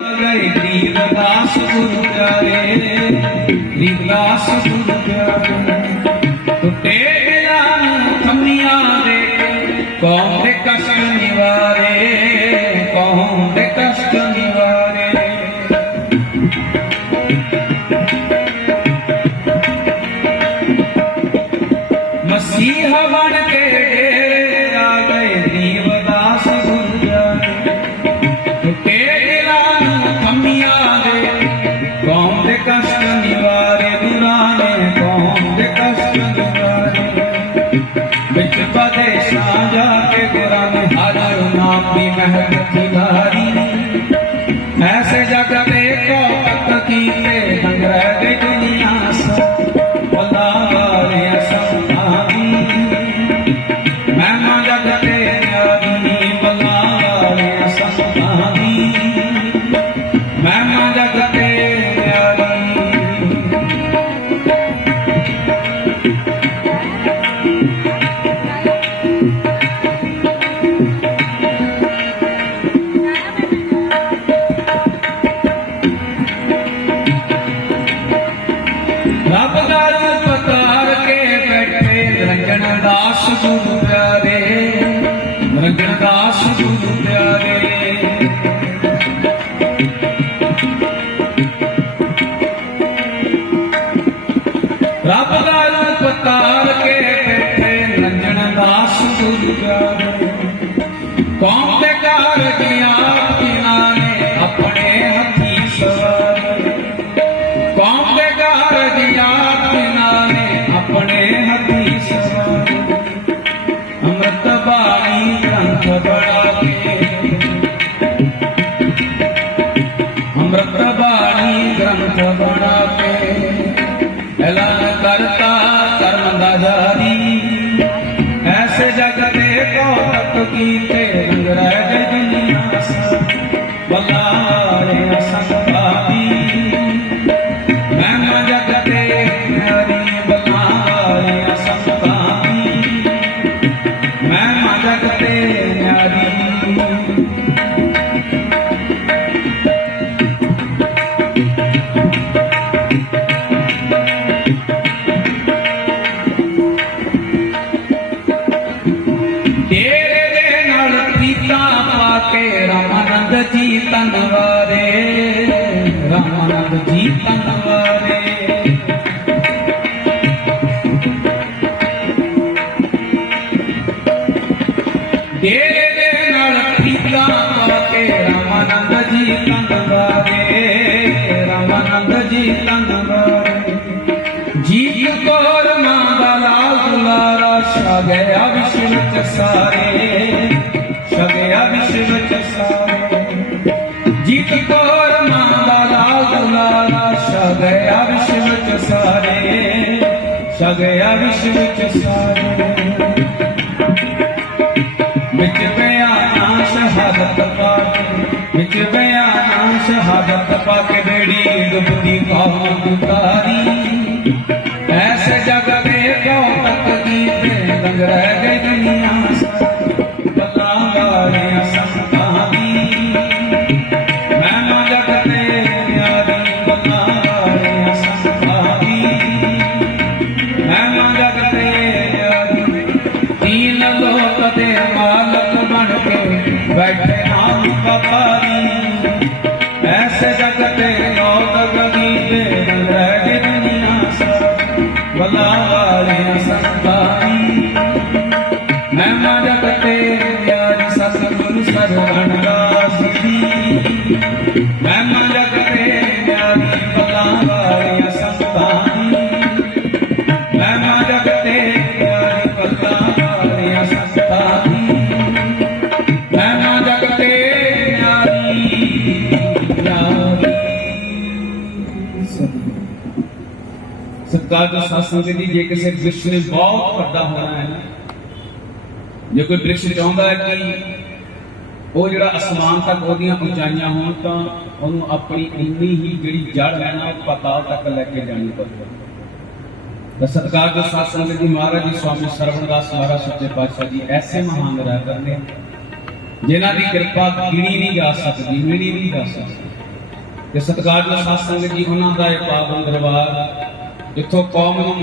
ਗਏ ਦੀਵਦਾਸ ਗੁਰੂ ਪਿਆਰੇ ਦੀਵਦਾਸ ਗੁਰੂ ਪਿਆਰੇ ਟੁੱਟੇ ਦਿਲਾਂ ਥੰਮੀਆਂ ਦੇ ਕੌਮ ਦੇ ਕਸ਼ਟ ਨਿਵਾਰੇ ਕੌਮ ਦੇ ਕਸ਼ਟ ਨਿਵਾਰੇ ਮਸੀਹਾ ਵਿੱਚ ਪਦੇਸ਼ਾਂ ਜਾ ਕੇ ਗੁਰਾਂ ਹਰ ਨਾਮ ਦੀ ਮਹਿਕ ਰੰਜਨ ਦਾਸ ਪਿਆਰੇ। ਰੱਬ ਦਾ ਰੂਪ ਧਾਰ ਕੇ ਬੈਠੇ ਰੰਜਨ ਦਾਸ ਗੁਰੂ ਪਿਆਰੇ ਐਲਾਨ ਕਰਤਾ ਕਰਮ ਦਾ ਜਾਰੀ। ਐਸੇ ਜਗ ਤੇ ਕੌਤਕ ਕੀਤੇ ਰੰਗ ਰਹਿ ਗਏ ਬੱਲਾਰੇ ਸੰਭਾਵੀ ਮੈਂ ਜਗ ਤੇ ਹਰੀ ਬੱਲਾਰੇ ਸੰਭਾਵੀ ਮੈਂ ਜਗ ਰਾਮਾਨੰਦ ਜੀ ਤਨਵਾਰੇ ਰਾਮਾਨੰਦ ਜੀ ਤਨਵਾਰੇ ਤੇਰੇ ਦੇ ਨਾਲ ਪ੍ਰੀਤਾਂ ਪਾ ਕੇ ਰਾਮਾਨੰਦ ਜੀ ਤਨਵਾਰੇ ਰਾਮਾਨੰਦ ਜੀ ਤਨਵਾਰੇ ਜੀਤ ਕੋਰ ਮਾਂ ਦਾ ਲਾਲ ਦੁਲਾਰਾ ਛਾ ਗਿਆ ਵਿਸ਼ਵ ਚ ਸਾਰੇ। ਗਿਆ ਵਿਸ਼ਵ ਚ ਸਾਰੇ। ਵਿੱਚ ਬਿਆਨਾ ਸ਼ਹਾਦਤ ਪਾ ਕੇ, ਵਿੱਚ ਬਿਆਨਾ ਸ਼ਹਾਦਤ ਪਾ ਕੇ, ਬੇੜੀ ਡੁੱਬਦੀ ਕੌਮ ਦੁਤਾਰੀ ਮੈਂ ਮਾ ਜਗ ਤੇ ਯਾਰੀ ਸਤਿਗੁਰੂ ਸਰਵਣ ਦਾਸ ਜੀ ਮੈਂ ਮਾ ਜਗ ਤੇ ਜੇ ਕੋਈ ਬ੍ਰਿਸ਼ ਚਾਹੁੰਦਾ ਹੈ ਕਿ ਉਹ ਜਿਹੜਾ ਅਸਮਾਨ ਤੱਕ ਉਹਦੀਆਂ ਉਚਾਈਆਂ ਹੋਣ ਤਾਂ ਉਹਨੂੰ ਆਪਣੀ ਇੰਨੀ ਹੀ ਜਿਹੜੀ ਜੜ ਹੈ ਨਾ, ਉਹ ਪਤਾਲ ਤੱਕ ਲੈ ਕੇ ਜਾਣੀ ਪਊਗੀ। ਤਾਂ ਸਤਕਾਰ ਦੇ ਸਾਧ ਸੰਗਤ ਜੀ, ਮਹਾਰਾਜ ਜੀ, ਸਵਾਮੀ ਸਰਵਣਦਾਸ ਮਹਾਰਾਜ ਸੱਚੇ ਪਾਤਸ਼ਾਹ ਜੀ, ਐਸੇ ਮਹਾਨ ਰਹਿ ਕਰਨੇ ਜਿਨ੍ਹਾਂ ਦੀ ਕਿਰਪਾ ਗਿਣੀ ਨਹੀਂ ਜਾ ਸਕਦੀ ਮਿਣੀ ਨਹੀਂ ਜਾ ਸਕਦੀ। ਤੇ ਸਤਿਕਾਰਯੋਗ ਸਾਧ ਸੰਗਤ ਜੀ, ਉਹਨਾਂ ਦਾ ਇਹ ਪਾਵਨ ਦਰਬਾਰ, ਜਿੱਥੋਂ ਕੌਮ ਨੂੰ